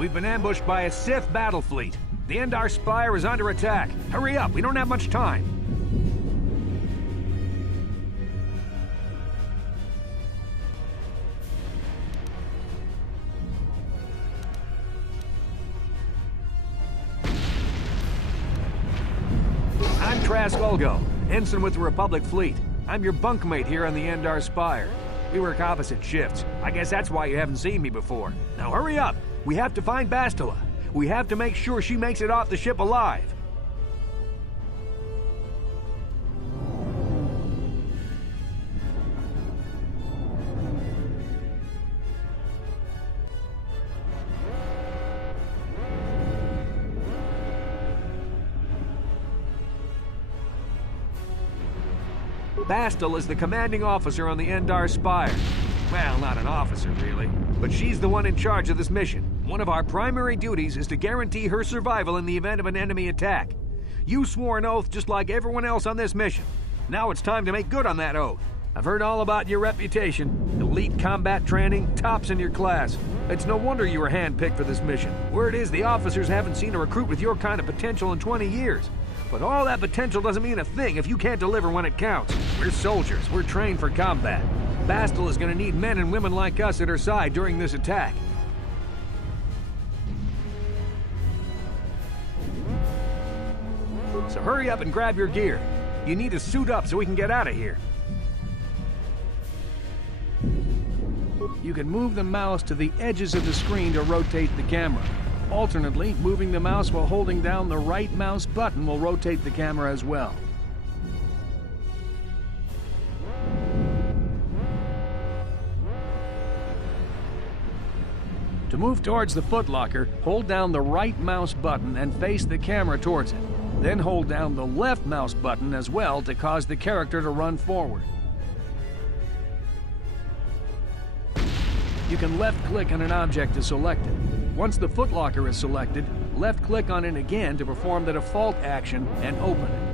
We've been ambushed by a Sith battle fleet. The Endar Spire is under attack. Hurry up, we don't have much time. I'm Trask Ulgo, ensign with the Republic Fleet. I'm your bunkmate here on the Endar Spire. We work opposite shifts. I guess that's why you haven't seen me before. Now hurry up! We have to find Bastila. We have to make sure she makes it off the ship alive. Bastila is the commanding officer on the Endar Spire. Well, not an officer, really. But she's the one in charge of this mission. One of our primary duties is to guarantee her survival in the event of an enemy attack. You swore an oath just like everyone else on this mission. Now it's time to make good on that oath. I've heard all about your reputation. Elite combat training, tops in your class. It's no wonder you were handpicked for this mission. Word is the officers haven't seen a recruit with your kind of potential in 20 years. But all that potential doesn't mean a thing if you can't deliver when it counts. We're soldiers. We're trained for combat. Bastila is going to need men and women like us at her side during this attack. So hurry up and grab your gear. You need to suit up so we can get out of here. You can move the mouse to the edges of the screen to rotate the camera. Alternately, moving the mouse while holding down the right mouse button will rotate the camera as well. To move towards the footlocker, hold down the right mouse button and face the camera towards it. Then hold down the left mouse button as well to cause the character to run forward. You can left-click on an object to select it. Once the footlocker is selected, left-click on it again to perform the default action and open it.